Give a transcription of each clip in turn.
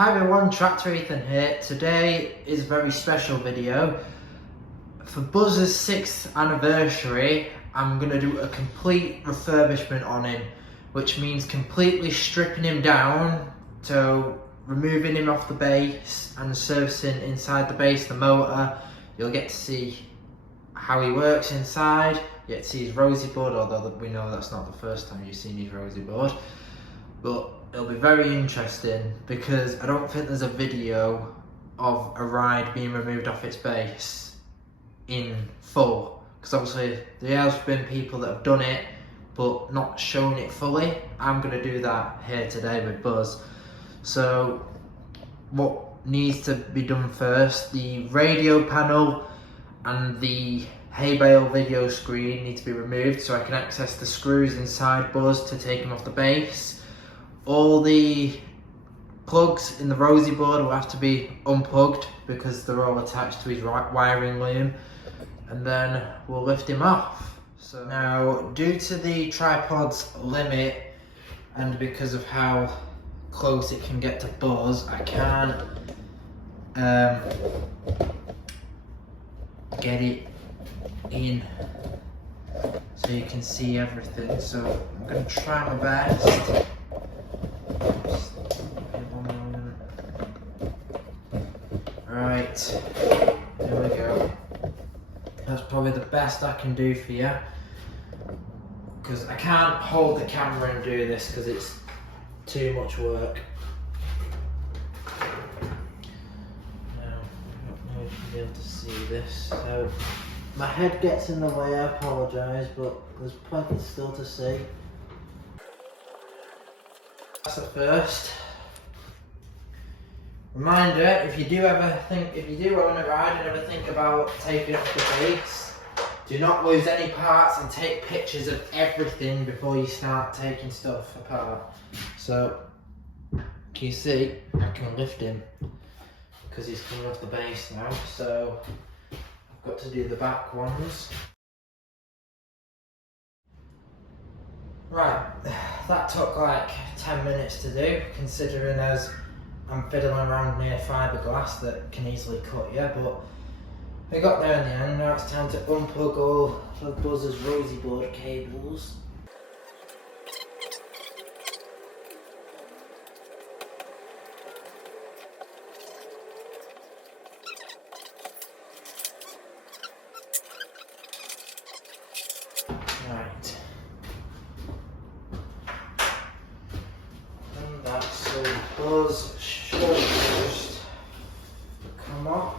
Hi everyone, Tractor Ethan here. Today is a very special video. For Buzz's 6th anniversary, I'm going to do a complete refurbishment on him, which means completely stripping him down, so removing him off the base and servicing inside the base, the motor. You'll get to see how he works inside, you get to see his rosy bud, although we know that's not the first time you've seen his rosy bud. But it'll be very interesting because I don't think there's a video of a ride being removed off its base in full. Because obviously there has been people that have done it but not shown it fully. I'm going to do that here today with Buzz. So what needs to be done first, the radio panel and the hay bale video screen need to be removed so I can access the screws inside Buzz to take him off the base. All the plugs in the rosy board will have to be unplugged because they're all attached to his wiring loom, and then we'll lift him off. So now, due to the tripod's limit and because of how close it can get to Buzz, I can't get it in so you can see everything. So I'm going to try my best. Right, there we go. That's probably the best I can do for you, because I can't hold the camera and do this because it's too much work. Now, I don't know if you'll be able to see this, so my head gets in the way, I apologise, but there's plenty still to see. That's the first. Reminder, if you do own a ride and ever think about taking off the base, do not lose any parts and take pictures of everything before you start taking stuff apart. So, can you see, I can lift him because he's coming off the base now, so I've got to do the back ones. Right, that took like 10 minutes to do, considering as I'm fiddling around near fiberglass that can easily cut you, but we got there in the end. Now it's time to unplug all of Buzz's rosy board cables. Right. And that's so Buzz should just come off.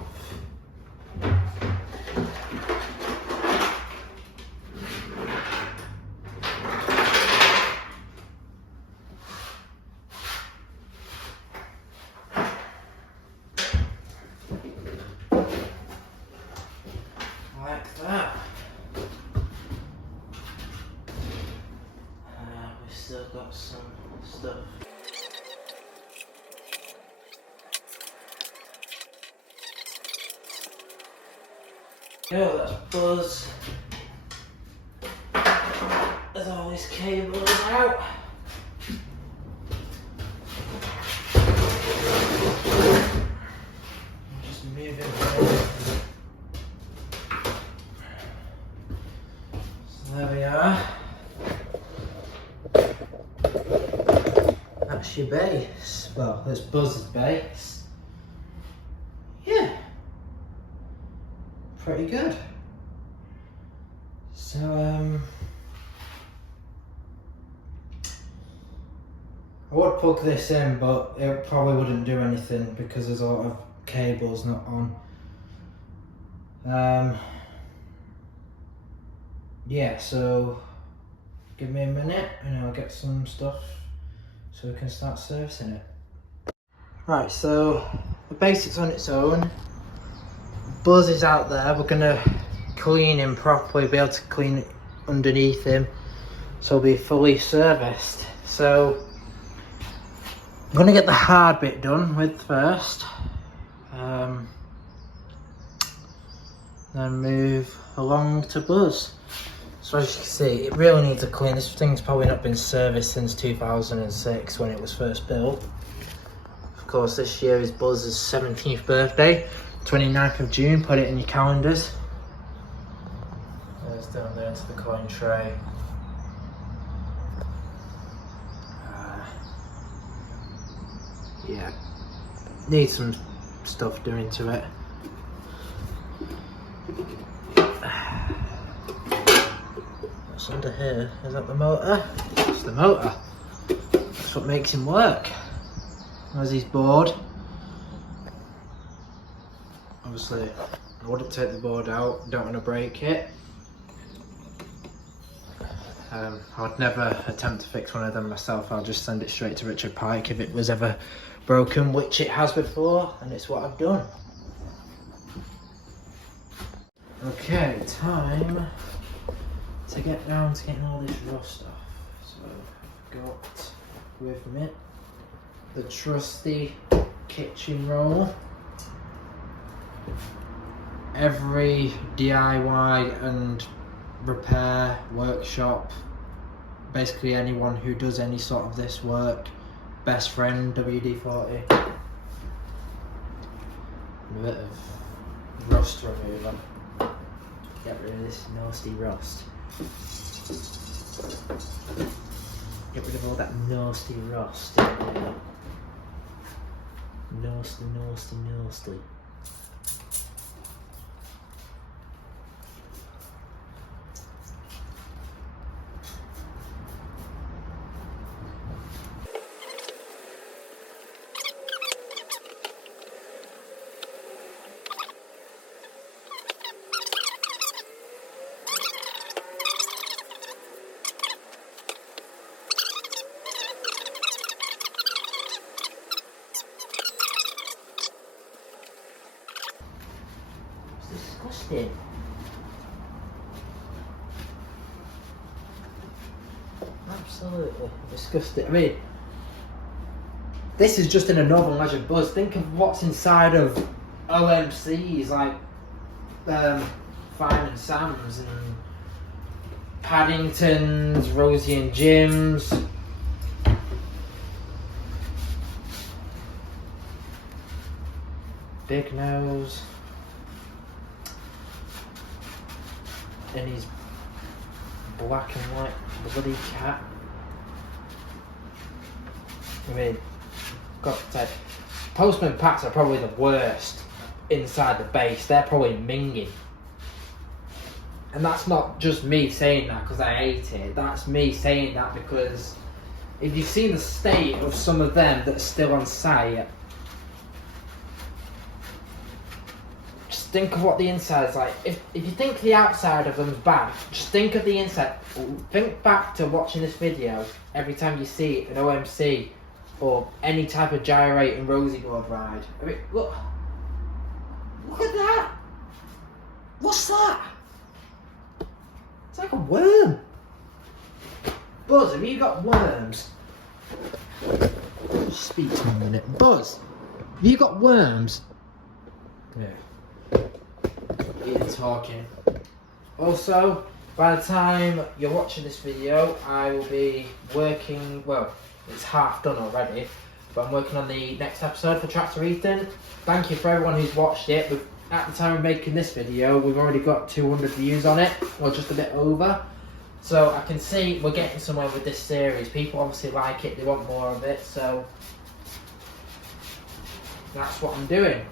Like that. We've still got some stuff. That's Buzz. There's all his cables out. Just move it around. So there we are. That's your base. Well, that's Buzz's base. Yeah. Pretty good. So I would plug this in, but it probably wouldn't do anything because there's a lot of cables not on. Yeah, so give me a minute and I'll get some stuff so we can start servicing it. Right, so the basics on its own. Buzz is out there. We're gonna clean him properly, be able to clean it underneath him, so he'll be fully serviced. So I'm gonna get the hard bit done with first, then move along to Buzz. So as you can see, it really needs a clean. This thing's probably not been serviced since 2006 when it was first built. course, this year is Buzz's 17th birthday, 29th of June. Put it in your calendars. There's down there into the coin tray. Yeah, needs some stuff doing to it. What's under here? Is that the motor? It's the motor. That's what makes him work. As he's bored. Obviously, I wouldn't take the board out, don't want to break it. I would never attempt to fix one of them myself. I'll just send it straight to Richard Pike if it was ever broken, which it has before, and it's what I've done. Okay, time to get down to getting all this rust off. So I've got with me the trusty kitchen roll. Every DIY and repair workshop, basically anyone who does any sort of this work, best friend, WD-40. A bit of rust remover. Get rid of this nasty rust. Get rid of all that nasty rust. Nasty, nasty, nasty. Disgusting. Absolutely disgusting. I mean, this is just in a normal Leisure Buzz. Think of what's inside of OMCs like Fine and Sam's and Paddington's, Rosie and Jim's. Big Nose. And his black and white bloody cat. I mean, got to say, Postman Pats are probably the worst inside the base. They're probably minging. And that's not just me saying that because I ate it. That's me saying that because if you've seen the state of some of them that are still on site, think of what the inside's like. If you think the outside of them's bad, just think of the inside. Think back to watching this video every time you see an OMC or any type of gyrating Rosie board ride. I mean, look at that. What's that? It's like a worm. Buzz, have you got worms? Just speak to me a minute. Buzz, have you got worms? Yeah. Talking. Also, by the time you're watching this video, I will be working, well, it's half done already, but I'm working on the next episode for Tractor Ethan. Thank you for everyone who's watched it. At the time of making this video, we've already got 200 views on it, or just a bit over. So I can see we're getting somewhere with this series. People obviously like it, they want more of it, so that's what I'm doing.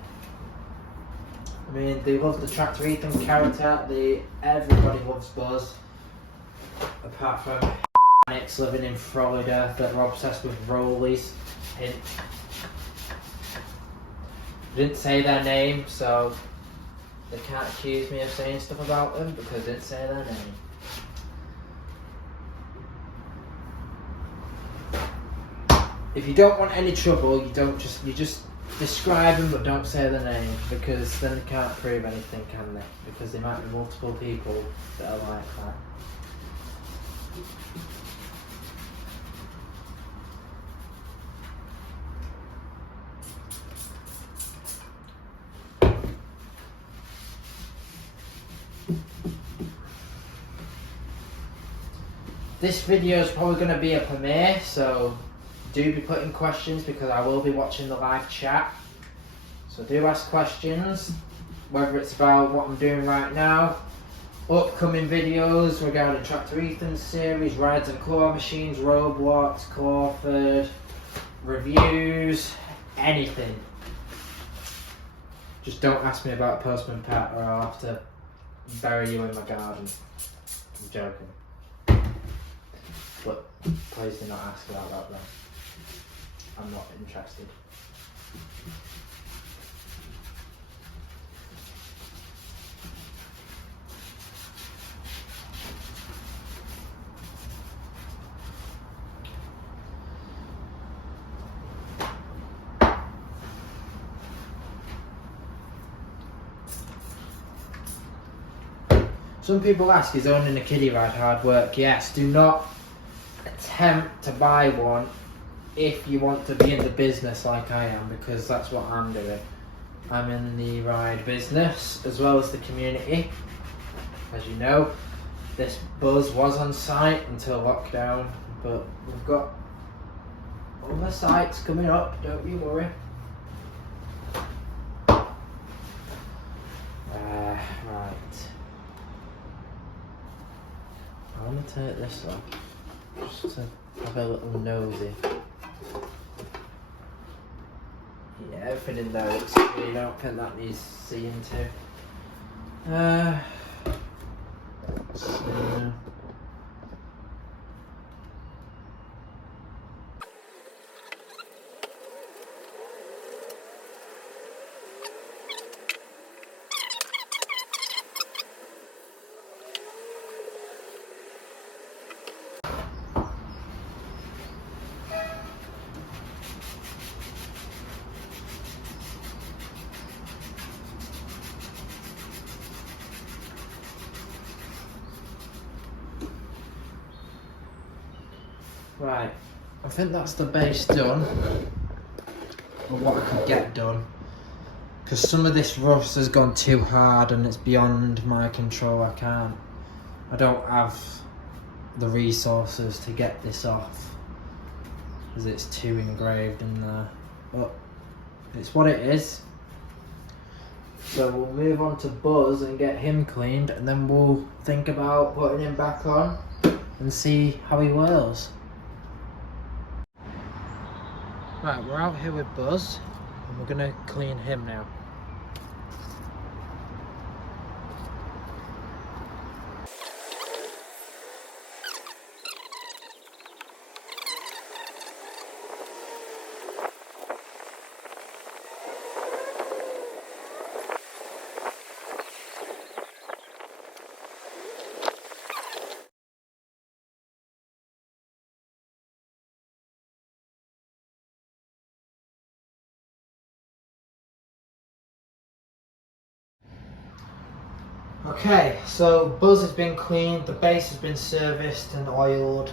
I mean, they love the Tractor Ethan character. Everybody loves Buzz, apart from Alex living in Florida that are obsessed with rollies. Hint. Didn't say their name, so they can't accuse me of saying stuff about them because I didn't say their name. If you don't want any trouble, you just describe them but don't say their name, because then they can't prove anything, can they? Because there might be multiple people that are like that. This video is probably going to be a premiere, so do be putting questions because I will be watching the live chat. So do ask questions, whether it's about what I'm doing right now, upcoming videos regarding Tractor Ethan's series, rides and claw machines, Roblox, Clawford, reviews, anything. Just don't ask me about Postman Pat or I'll have to bury you in my garden. I'm joking. But please do not ask about that then. I'm not interested. Some people ask, is owning a kiddie ride hard work? Yes, do not attempt to buy one if you want to be in the business like I am, because that's what I'm doing. I'm in the ride business as well as the community. As you know, this buzz was on site until lockdown, but we've got other sites coming up, don't you worry. Right. I want to take this off, just to have a little nosy. Yeah, everything in there looks clean. I don't think that needs seeing to. So. Right, I think that's the base done, or what I could get done, because some of this rust has gone too hard and it's beyond my control. I don't have the resources to get this off, because it's too engraved in there, but it's what it is. So we'll move on to Buzz and get him cleaned, and then we'll think about putting him back on and see how he whirls. Right, we're out here with Buzz, and we're going to clean him now. Okay, so Buzz has been cleaned, the base has been serviced and oiled.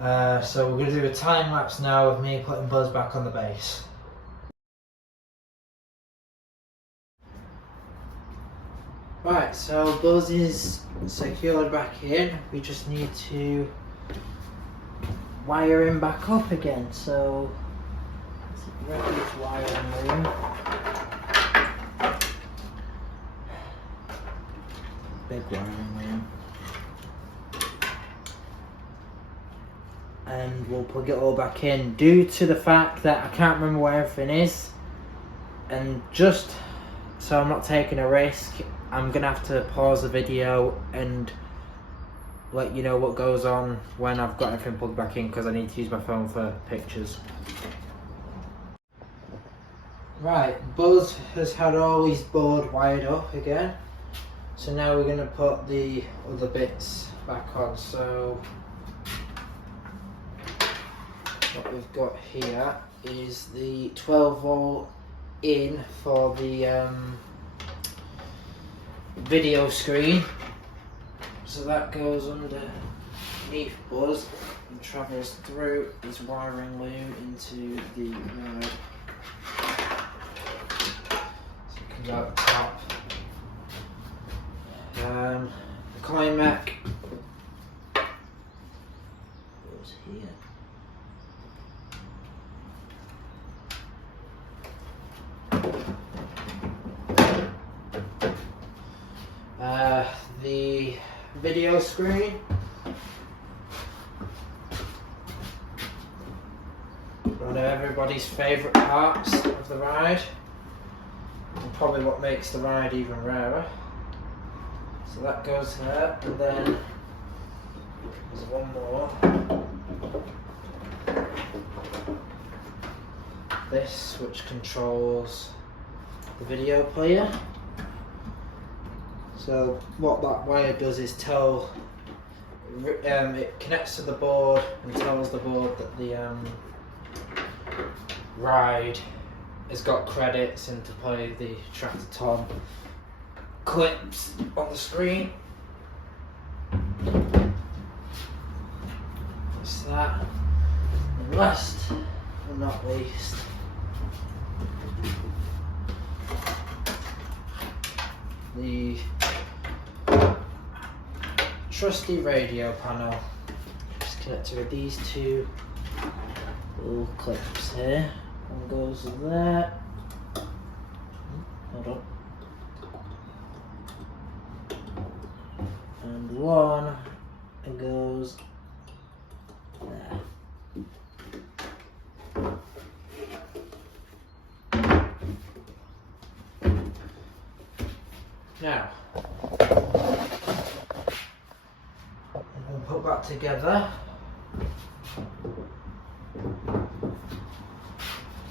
So we're going to do a time lapse now of me putting Buzz back on the base. Right, so Buzz is secured back in. We just need to wire him back up again. So refuse wiring room. Big wiring room. And we'll plug it all back in, due to the fact that I can't remember where everything is, and just so I'm not taking a risk, I'm gonna have to pause the video and let you know what goes on when I've got everything plugged back in, because I need to use my phone for pictures. Right, Buzz has had all his board wired up again, so now we're gonna put the other bits back on. So what we've got here is the 12 volt in for the video screen. So that goes underneath Buzz and travels through this wiring loom into the ride. So it comes out the top. The Climac goes here. screen. One of everybody's favourite parts of the ride, and probably what makes the ride even rarer. So that goes there, and then there's one more. This, which controls the video player. So what that wire does is tell, it connects to the board and tells the board that the ride has got credits and to play the Tractor Tom clips on the screen. That's that. And last but not least, the trusty radio panel. Just connected with these two little clips here. One goes there. Hold on. And one it goes there. Now, we'll put that together.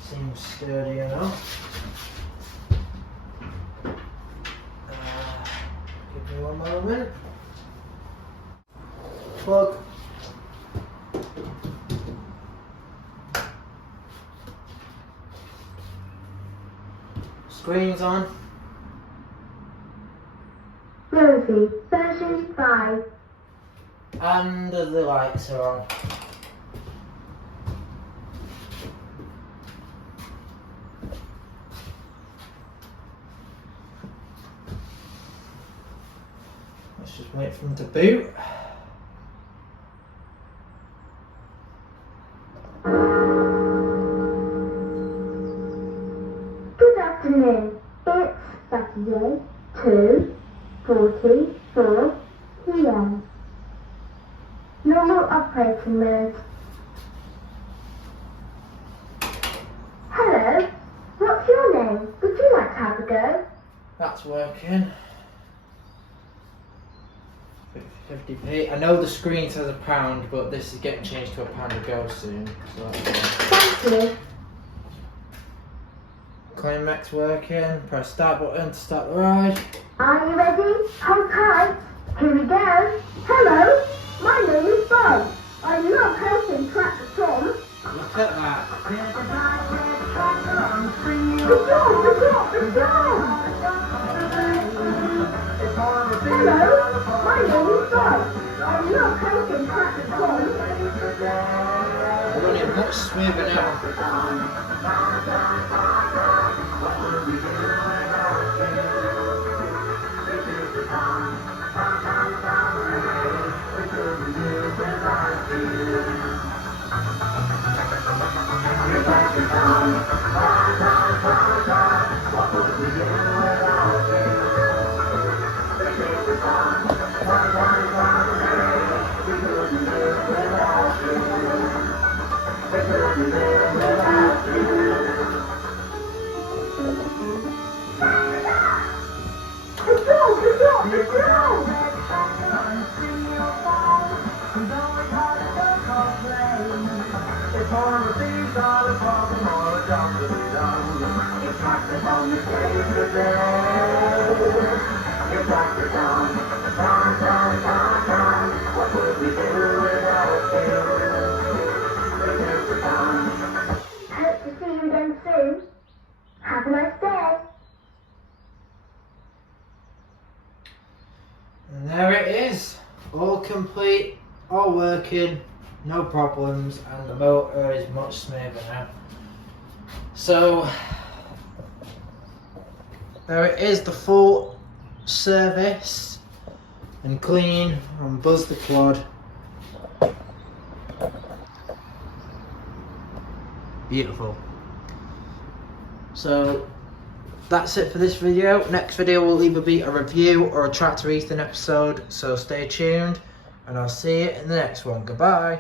Seems sturdy enough. Give me one moment. Plug. Screen's on. Rosie, version 5. And the lights are on. Let's just wait for them to boot. Good afternoon. It's Saturday, 2:44 p.m. Normal operating mode. Hello, what's your name? Would you like to have a go? That's working. 50p. I know the screen says £1, but this is getting changed to £1 a go soon. So that's good. Thank you. Climax working. Press start button to start the ride. Are you ready? Hold tight. Here we go. Hello, my name is Bob. I love helping Tractor Tom. Look at that. Good job, good job, good job. Hello, my name is Bob. I love helping Tractor Tom. We're running much smoother now. Good job, good job, good job. Hope to see you again soon. Have a nice day. And there it is. All complete, all working, no problems, and the motor is much smoother now. So there it is, the full service and clean on Buzz the Quad. Beautiful. So that's it for this video. Next video will either be a review or a Tractor Ethan episode, so stay tuned and I'll see you in the next one. Goodbye.